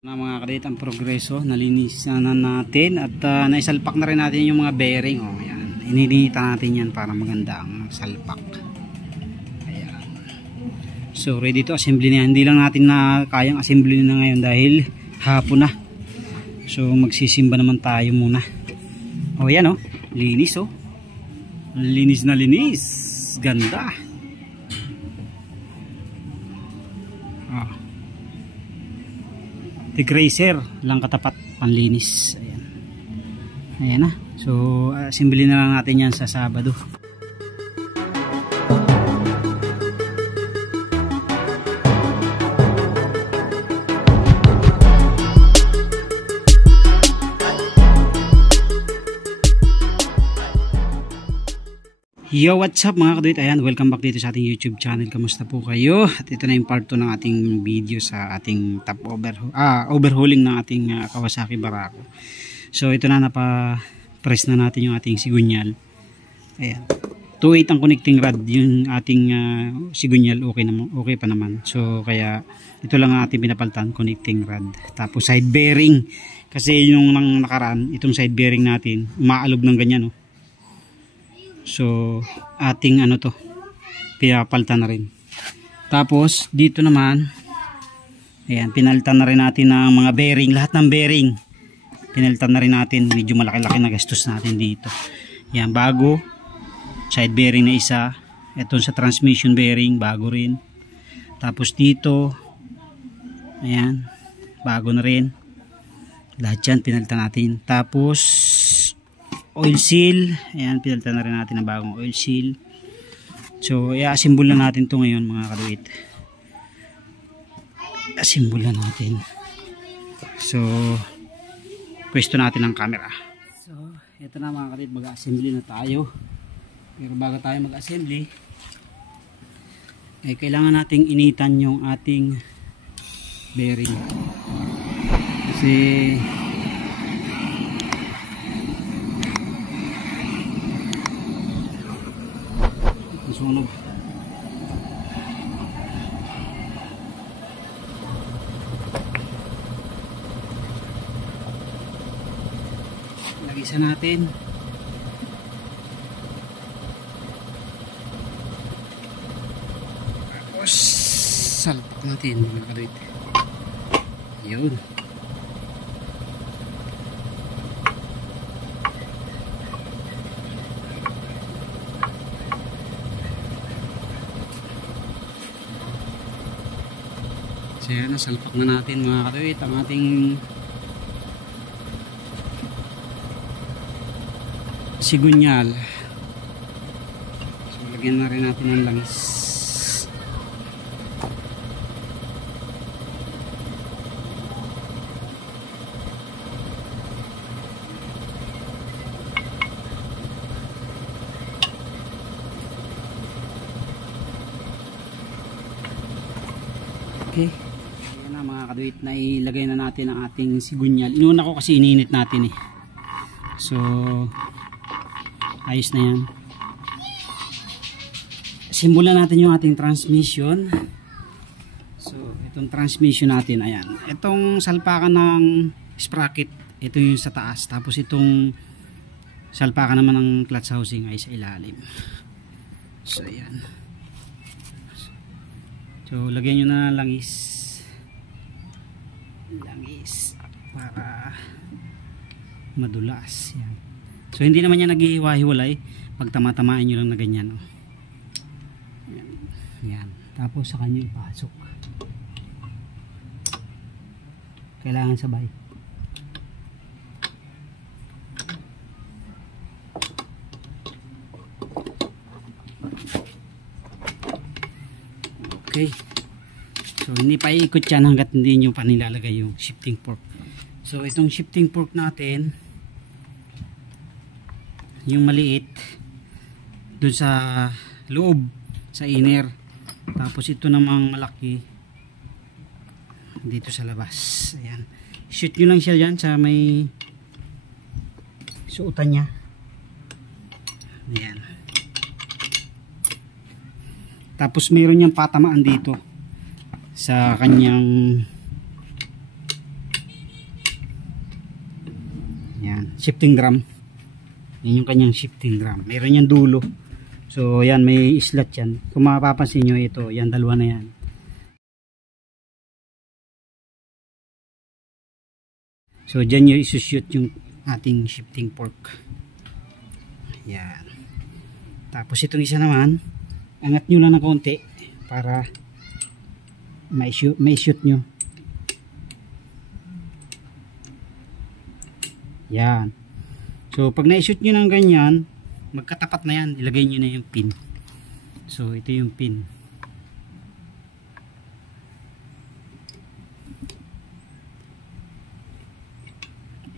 Na mga kadit ang progreso, nalinis na natin at naisalpak na rin natin yung mga bearing. Oh, yan. Ininitan natin yan para maganda ang salpak. Ayan. So ready to assembly na yan. Hindi lang natin na kayang assembly na ngayon dahil hapon na. So magsisimba naman tayo muna. Oh yan oh, linis oh. Linis na linis. Ganda. Ah. Degreaser lang katapat panlinis. Ayan. Ayan na. So assembly na lang natin yan sa Sabado. Yo, what's up mga kaduit? Ayan, welcome back dito sa ating YouTube channel. Kamusta po kayo? At ito na yung part 2 ng ating video sa ating overhauling ng ating Kawasaki Barako. So ito na, napa-press na natin yung ating sigunyal. Ayan. 2.8 ang connecting rod, yung ating sigunyal okay pa naman. So kaya ito lang ang ating pinapalitan, connecting rod. Tapos side bearing. Kasi yung nang nakaraan, itong side bearing natin, umaalog ng ganyan oh. So ating pinapalitan na rin. Tapos dito naman, ayan, pinalitan na rin natin ng mga bearing, lahat ng bearing pinalitan na rin natin. Medyo malaki-laki na gastos natin dito. Ayan, bago side bearing na isa. Ito sa transmission bearing, bago rin. Tapos dito, ayan, bago na rin. Lahat yan pinalitan natin. Tapos oil seal, ayan, pinalitan na rin natin ng bagong oil seal. So i-assemble na natin to ngayon mga kaduit. Assemble na natin. So pwesto natin ang camera. So ito na mga kaduit, mag-assembly na tayo. Pero bago tayo mag-assembly ay kailangan nating initan yung ating bearing. Kasi sunog. Lagisa natin. Tapos salpak natin mga kaduit. Yun. Kaya nasalpak na natin mga kaduit ang ating sigunyal. So lagyan na rin natin ng langis. Okay. Mga kaduit, na ilagay na natin ang ating sigunyal. Inuna ko kasi ininit natin eh. So ayos na yan. Simulan natin yung ating transmission. So itong transmission natin, ayan, itong salpakan ng sprocket, ito yung sa taas. Tapos itong salpakan naman ng clutch housing ay sa ilalim. So ayan. So lagyan nyo na langis para madulas. Yan. So hindi naman yan naghihiwa-hiwalay pag tamatamaan nyo lang na ganyan. Oh. Yan. Yan. Tapos sa kanya ipasok. Kailangan sabay. Okay. So hindi pa iikot yan hanggat hindi nyo pa nilalagay yung shifting fork. So itong shifting fork natin, yung maliit dun sa loob, sa inner. Tapos ito namang malaki dito sa labas. Ayan. Shoot nyo lang siya dyan sa may suotan nya. Ayan. Tapos mayroon niyang patamaan dito sa kanyang Yan, shifting drum. Yan yung kanyang shifting drum. Meron yan dulo. So yan, may slot yan. Kung mapapansin nyo ito, yan, dalawa na yan. So dyan nyo isushoot yung ating shifting fork. Yan. Tapos itong isa naman, angat nyo lang ng konti para may-shoot nyo. Yan. So pag na-shoot nyo ng ganyan, magkatapat na yan, ilagay nyo na yung pin. So ito yung pin.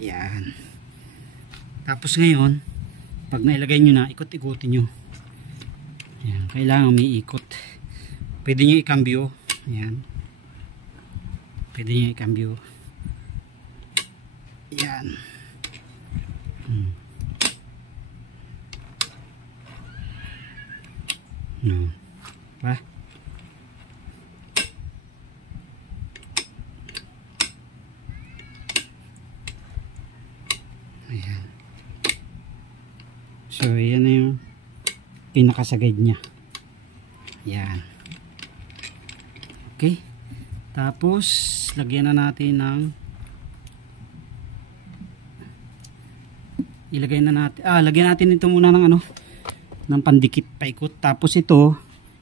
Yan. Tapos ngayon, pag nailagay nyo na, ikot-ikutin nyo. Yan. Kailangan may ikot. Pwede nyo ikambyo. Yan. Pwede nyo ikambyo. Yan. No. Pa. Ayan. So, yan na yung pinakasagad niya. Yan. Okay. Tapos, lagyan na natin ng lagyan natin ito muna ng ng pandikit paikot. Tapos ito,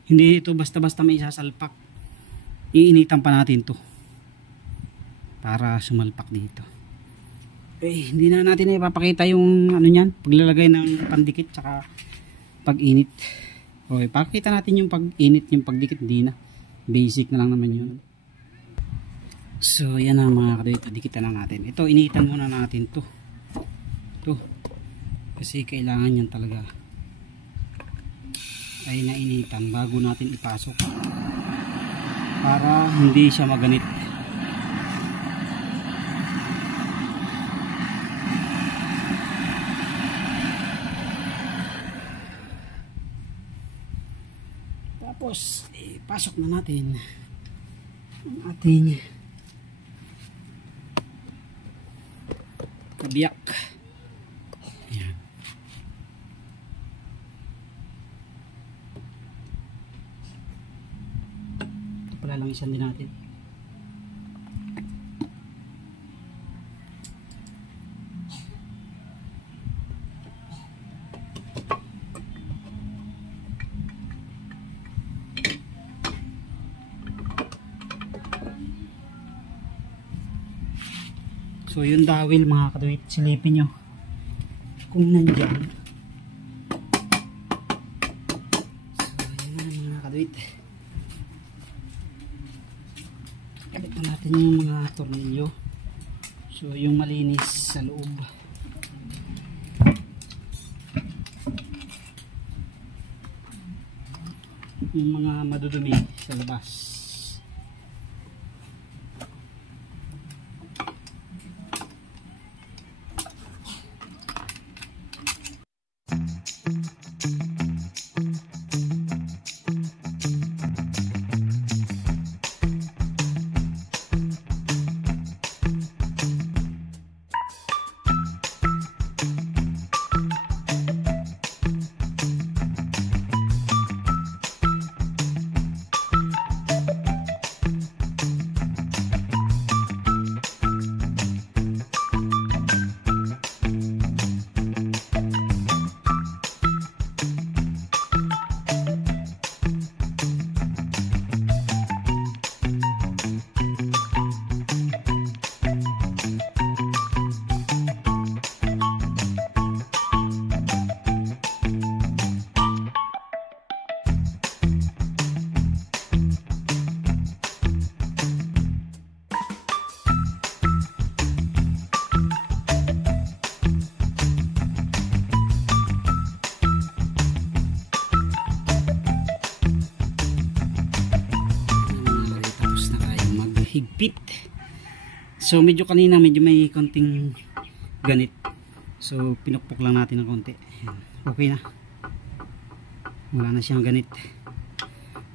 hindi ito basta-basta may isasalpak. Iinitan pa natin to para sumalpak dito. Hindi na natin ipapakita yung niyan, paglalagay ng pandikit tsaka pag-init. Pakita natin yung pag-init, yung pagdikit, hindi na. Basic na lang naman yun. So, yan na mga kadoy, dikitan na natin. Ito, initan muna natin to. Kasi kailangan yan talaga ay nainitan bago natin ipasok para hindi siya maganit. Tapos pasok na natin ang ating kabiyak. Lang din natin. So yung dawil mga kaduwit, silipin nyo kung nandyan. So yun mga kaduwit, kabit na natin yung mga tornilyo. So yung malinis sa loob, yung mga madudumi sa labas. Higpit. So medyo kanina medyo may konting ganit. So pinukpok lang natin ng konti. Okay na. Wala na siyang ganit.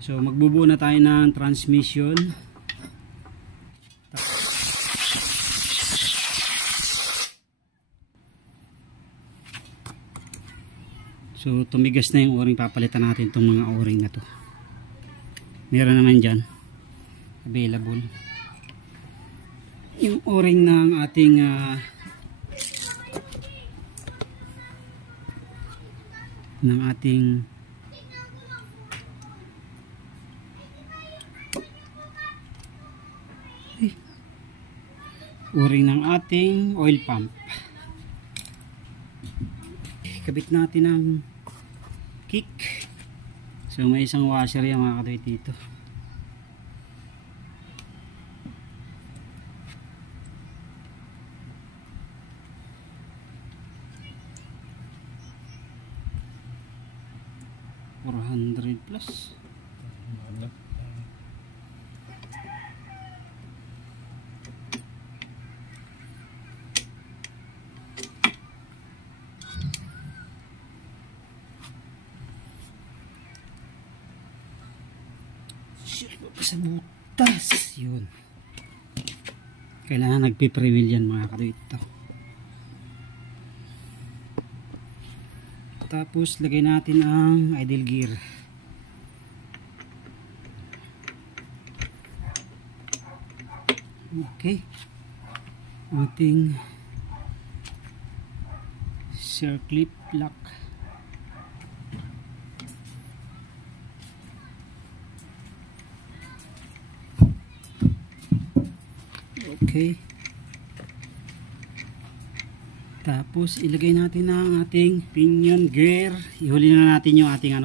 So magbubuo na tayo ng transmission. So tumigas na yung o-ring, papalitan natin itong mga o-ring na to. Meron naman dyan available yung o-ring ng ating o-ring ng ating oil pump. Kabit natin ang kick. So may isang washer yan mga kadwit dito. $400 plus. Sa butas yun, kailangan nagpiprewill yan mga kadwit. Tapos lagay natin ang idle gear. Okay, ating circlip lock. Okay. Tapos ilagay natin ang ating pinion gear. Ihuli na natin yung ating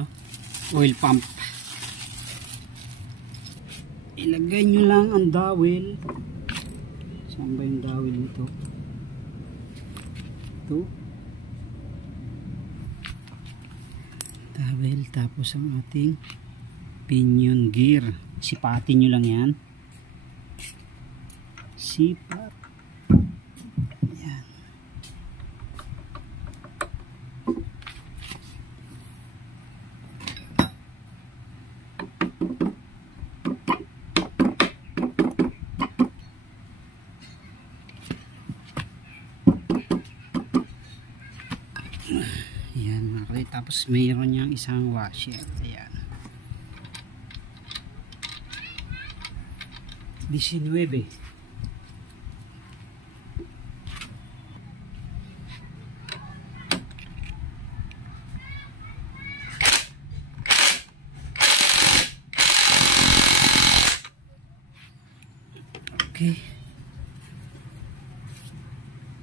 oil pump. Ilagay nyo lang ang dowel. Saan ba yung dowel nito? Ito. Dowel, tapos ang ating pinion gear. Sipatin nyo lang yan. Sipat. Yan. Yan mga kadwit. Tapos mayroon niyang isang washer. Ayan. 19. Okay.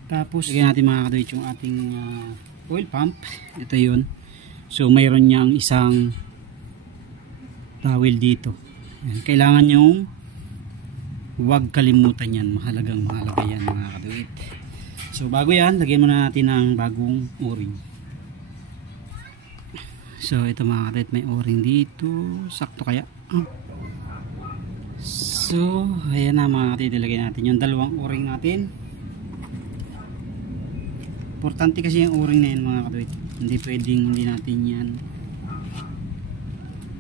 Tapos lagyan natin mga kadwit yung ating oil pump. Ito yun. So mayroon niyang isang towel dito. Yan. Kailangan yung huwag kalimutan yan. Mahalaga yan mga kadwit. So bago yan, lagyan muna natin ng bagong o-ring. So ito mga kadwit, may o-ring dito. Sakto kaya? So ayan na mga kadwit, ilagay natin yung dalawang o-ring natin. Importante kasi yung o-ring na yan mga kadwit. Hindi pwedeng hindi natin yan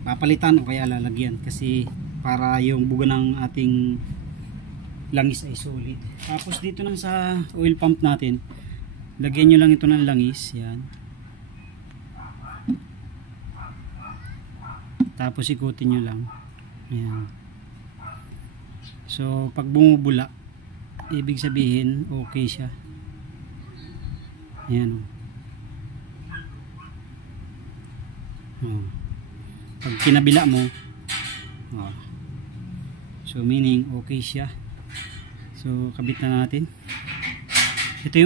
papalitan o kaya lalagyan, kasi para yung buga ng ating langis ay solid. Tapos dito lang sa oil pump natin, lagyan nyo lang ito ng langis. Yan. Tapos ikutin nyo lang. Ayan. So pag bumubula, ibig sabihin okay siya. Ayan. Pag kinabila mo, so meaning okay siya. So kabit na natin. Ito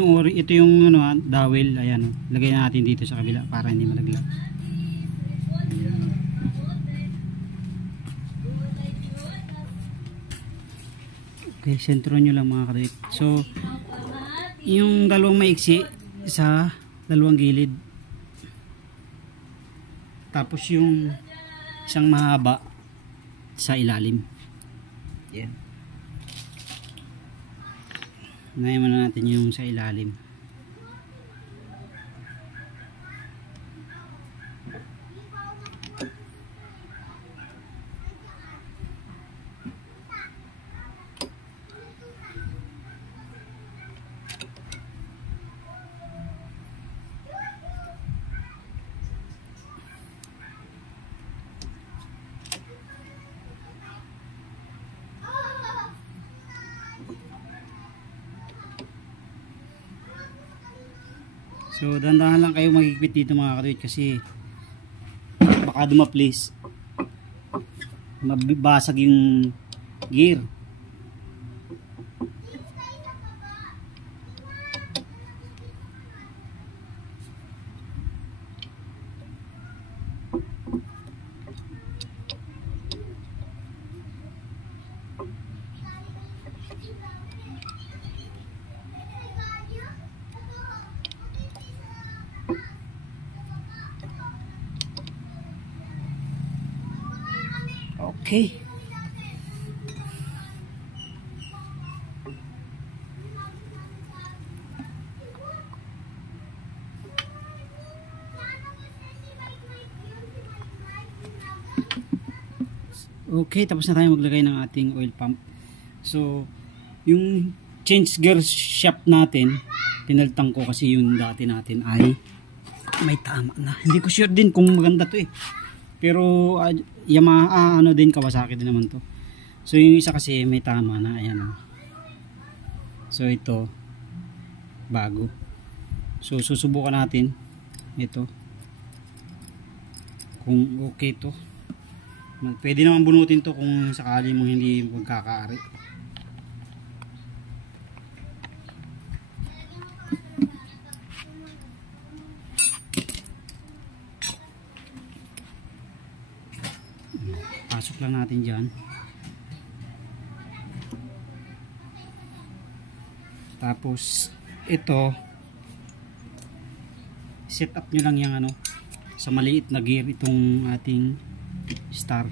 yung dowel. Ayan, lagay na natin dito sa kabila para hindi malaglag. Okay, sentro nyo lang mga kadwit. So yung dalawang maiksi sa dalawang gilid, tapos yung isang mahaba sa ilalim. Yan. Unahin muna natin yung sa ilalim. So dahan-dahan lang kayo magigpit dito mga kaduit kasi baka dumaplis, mabasag yung gear. Okay. Okay, tapos na tayo maglagay ng ating oil pump. So, yung change gear shaft natin, pinaltang ko kasi yung dati natin ay may tama na. Hindi ko sure din kung maganda to eh. Pero Yamaha ano din, Kawasaki din naman to. So yung isa kasi may tama na, ayan oh. So ito bago. So susubukan natin ito kung okay to. Pwede naman bunutin to kung sakali mong hindi magkakaari. Pasok lang natin dyan. Tapos ito set up nyo lang yung ano sa maliit na gear itong ating star.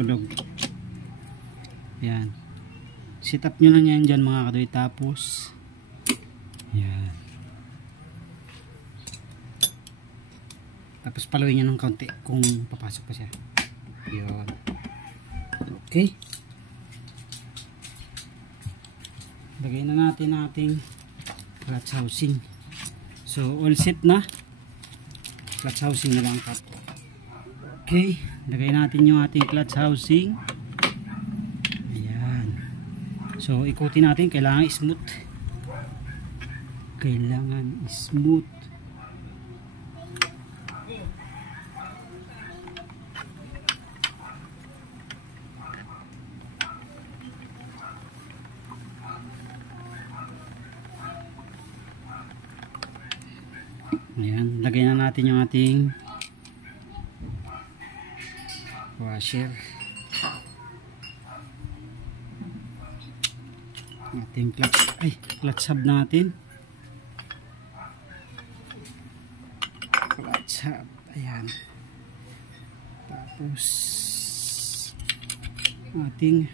Tulog. Yan. Set up nyo lang yan dyan mga kadoy. Tapos yan. Tapos paluin nyo ng kaunti kung papasok pa siya. Yun. Okay. Lagay na natin ating clutch housing. So all set na. Clutch housing na lang cut. Okay. Lagay natin yung ating clutch housing. So ikutin natin, kailangan smooth. Kailangan smooth. Ayan, lagay na natin yung ating washer. Ating clutch hub natin. Clutch hub, ayan. Tapos ating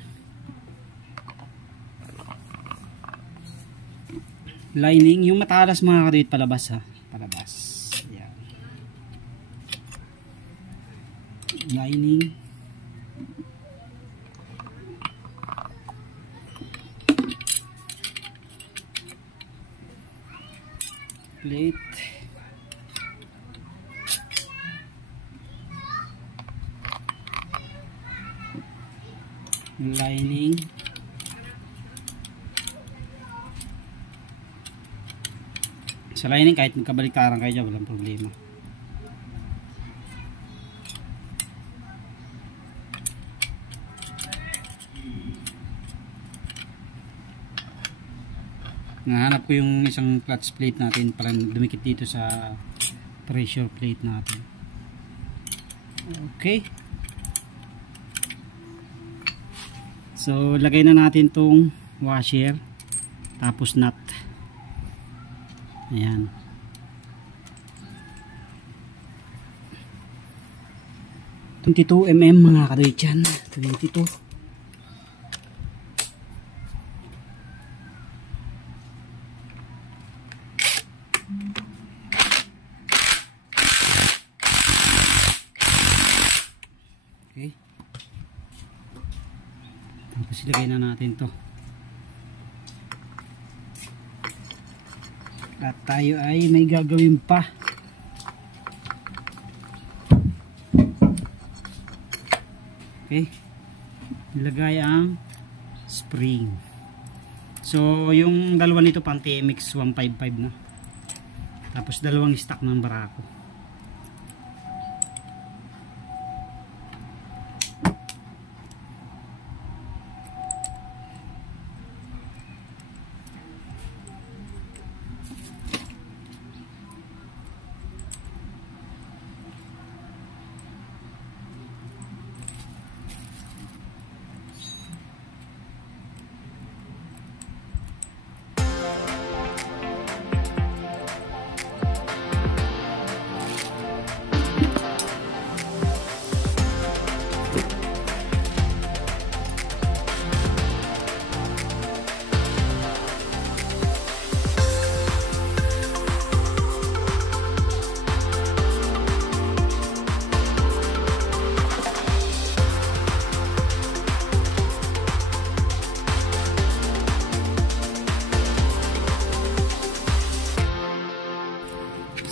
lining, yung matalas mga kaduit palabas ha, palabas. Ayan. Lining. Plate. Lining. Sa lining kahit magkabaliktaran kayo dyan, walang problema. Nahanap ko yung isang clutch plate natin para dumikit dito sa pressure plate natin. Okay. So lagay na natin tong washer tapos nut. Ayan. $22mm mga kadoy dyan. 22. Okay. Tapos ilagay na natin to. At tayo ay may gagawin pa. Okay, ilagay ang spring. So yung dalawa nito pang TMX 155 na, tapos dalawang stock ng Barako.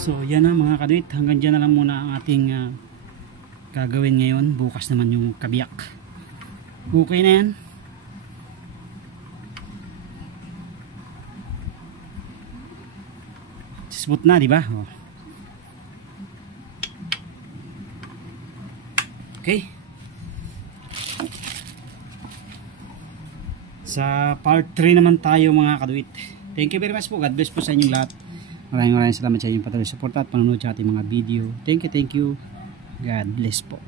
So yan na mga kadwit, hanggang dyan na lang muna ang ating gagawin ngayon. Bukas naman yung kabiyak. Okay na yan. Smooth na, di ba? Oh. Okay. Sa part 3 naman tayo mga kadwit. Thank you very much po. God bless po sa inyong lahat. Maraming salamat sa inyong patuloy support at panonood sa ating mga video. Thank you. God bless po.